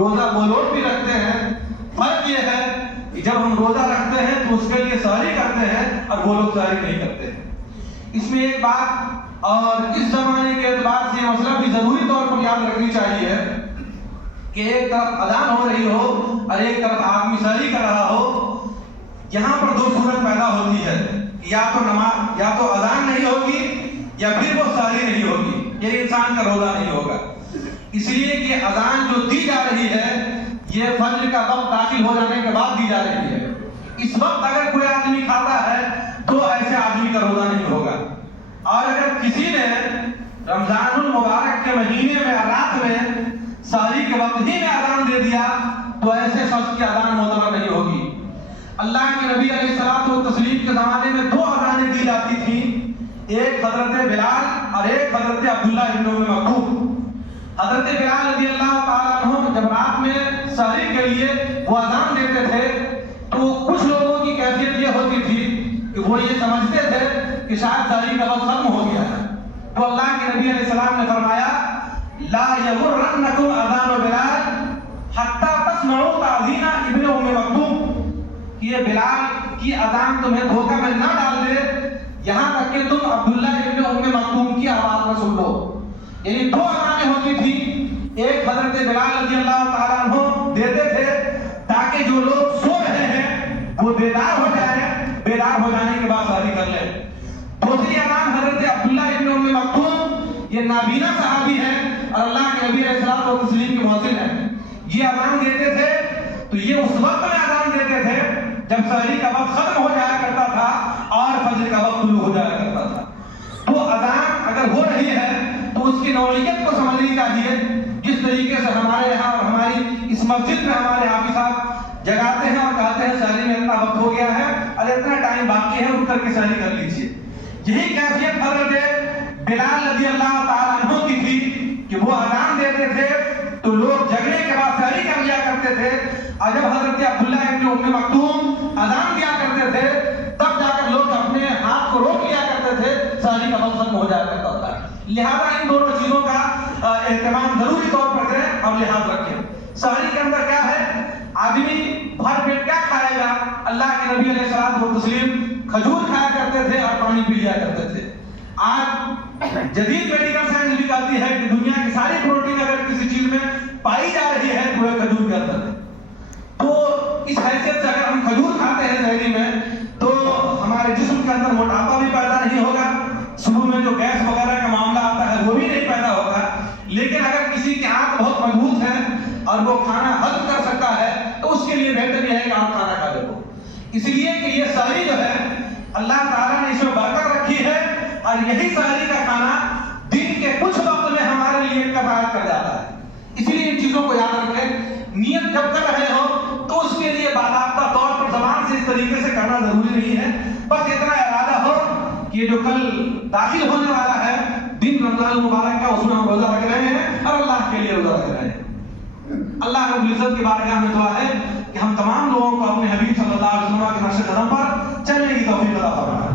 روزہ وہ لوگ بھی رکھتے ہیں، فرق یہ ہے کہ جب ہم روزہ رکھتے ہیں تو اس کے لیے سحری کرتے ہیں اور وہ لوگ سحری نہیں کرتے ہیں۔ اس میں ایک بات اور اس زمانے کے اعتبار سے یہ مسئلہ بھی ضروری طور پر یاد رکھنی چاہیے کہ ایک طرف اذان ہو رہی ہو اور ایک طرف آدمی سحری کر رہا ہو، یہاں پر دو صورت پیدا ہوتی ہے، یا تو نماز، یا تو اذان نہیں ہوگی یا پھر وہ سحری نہیں ہوگی، یہ انسان کا روزہ نہیں ہوگا۔ اس لیے کہ اذان جو دی جا رہی ہے یہ فجر کا وقت داخل ہو جانے کے بعد دی جا رہی ہے۔ اس وقت اگر کوئی آدمی کھاتا ہے تو ایسے آدمی کا روزہ نہیں ہوگا، اور اگر کسی نے رمضان المبارک کے مہینے میں رات میں سحری کے وقت ہی میں اذان دے دیا تو ایسے شخص کی اذان معتبر نہیں ہوگی۔ اللہ کے نبی علیہ الصلوۃ والتسلیم کے زمانے میں دو اذانیں دی جاتی تھیں، ایک حضرت بلال اور ایک حضرت عبداللہ ابن ام مکتوم۔ حضرت بلال رضی اللہ تعالیٰ عنہ جب رات میں سحری کے لیے وہ اذان دیتے تھے تو کچھ لوگوں کی کیفیت یہ ہوتی تھی کہ وہ یہ سمجھتے تھے کہ شاید سحری کا وقت ختم ہو گیا ہے، تو اللہ کے نبی علیہ السلام نے فرمایا لا یغرنکم اذان بلال حتی تسمعوا تأذین ابن ام مکتوم، یہ بلال کی اذان تمہیں دھوکہ میں نہ ڈال دے یہاں تک کہ تم عبداللہ ابن ام مکتوم کی آواز میں سن لو۔ یعنی دو اذانیں ہوتی تھی، ایک حضرت بلال رضی اللہ تعالیٰ عنہ دیتے تھے تاکہ جو لوگ سو رہے ہیں وہ بیدار ہو جائیں، بیدار ہو جانے کے بعد سحری کر لیں۔ دوسری اذان حضرت عبداللہ ابن ام مکتوم، یہ نابینا صحابی ہیں اور اللہ کے نبی علیہ الصلوۃ والتسلیم کے مؤذن ہیں، یہ اذان دیتے تھے تو یہ اس وقت میں اذان دیتے تھے جب سحری کا وقت ختم ہو جایا کرتا تھا اور فجر کا وقت طلوع ہو جایا کرتا تھا۔ تو اذان اگر ہو رہی ہے تو اس کی نوعیت کو سمجھنی چاہیے، جس طریقے سے ہمارے یہاں اور ہماری اس مسجد میں ہمارے حافظ صاحب جگاتے ہیں اور کہتے ہیں سحری میں اتنا وقت ہو گیا ہے اور اتنا ٹائم باقی ہے، اٹھ کر کے سحری کر لیجیے۔ یہی کیفیت حضرت بلال رضی اللہ تعالیٰ عنہ کی تھی کہ وہ اذان دیتے تھے تو لوگ جگنے کے بعد سحری کر لیا کرتے تھے، اور جب حضرت عبداللہ ابن ام مکتوم اذان دیا کرتے تھے تب جا کر لوگ اپنے ہاتھ کو روک لیا کرتے تھے، سحری کا وقت ختم ہو جایا کرتا تھا۔ لہذا ان دونوں چیزوں کا اہتمام ضروری طور پر کریں اور لحاظ رکھیں۔ سحری کے اندر کیا ہے، آدمی بھر پیٹ کیا کھائے گا؟ اللہ کے نبی علیہ الصلوۃ والتسلیم کھجور کھایا کرتے تھے اور پانی پی لیا کرتے تھے۔ آج جدید میڈیکل سائنس بھی کہتی ہے کہ دنیا کی ساری پروٹین اگر کسی چیز میں پائی جا رہی ہے تو وہ کھجور کے اندر ہے۔ تو اس حیثیت سے اگر ہم کھجور کھاتے ہیں سحری میں تو ہمارے جسم کے اندر موٹاپا بھی پیدا نہیں ہوگا، صبح میں جو گیس وغیرہ کا معاملہ آتا ہے وہ بھی نہیں پیدا ہوگا۔ لیکن اگر کسی کی آنکھ بہت مضبوط ہے اور وہ کھانا ہضم کر سکتا ہے تو اس کے لیے بہتر یہ ہے کہ آپ کھانا کھا لیں۔ اس لیے کہ یہ سحری جو ہے اللہ تعالیٰ نے اس میں برکت رکھی ہے، اور یہی سحری کا کھانا دن کے کچھ وقت میں ہمارے لیے کفایت کر جاتا ہے۔ اس لیے ان چیزوں کو یاد رکھیں، نیت جب کر رہے ہو تو اس کے لیے باضابطہ طور پر زبان سے اس طریقے سے کرنا ضروری نہیں ہے، بس اتنا ارادہ ہو کہ یہ جو کل داخل ہونے والا ہے دن رمضان المبارک کا، اس میں ہم روزہ رکھ رہے ہیں اور اللہ کے لیے روزہ رکھ رہے ہیں۔ اللہ رب العزت کی بارگاہ میں دعا ہے کہ ہم تمام لوگوں کو اپنے حبیب صلی اللہ علیہ وسلم کے نقش قدم پر چلنے کی توفیق عطا فرمائے۔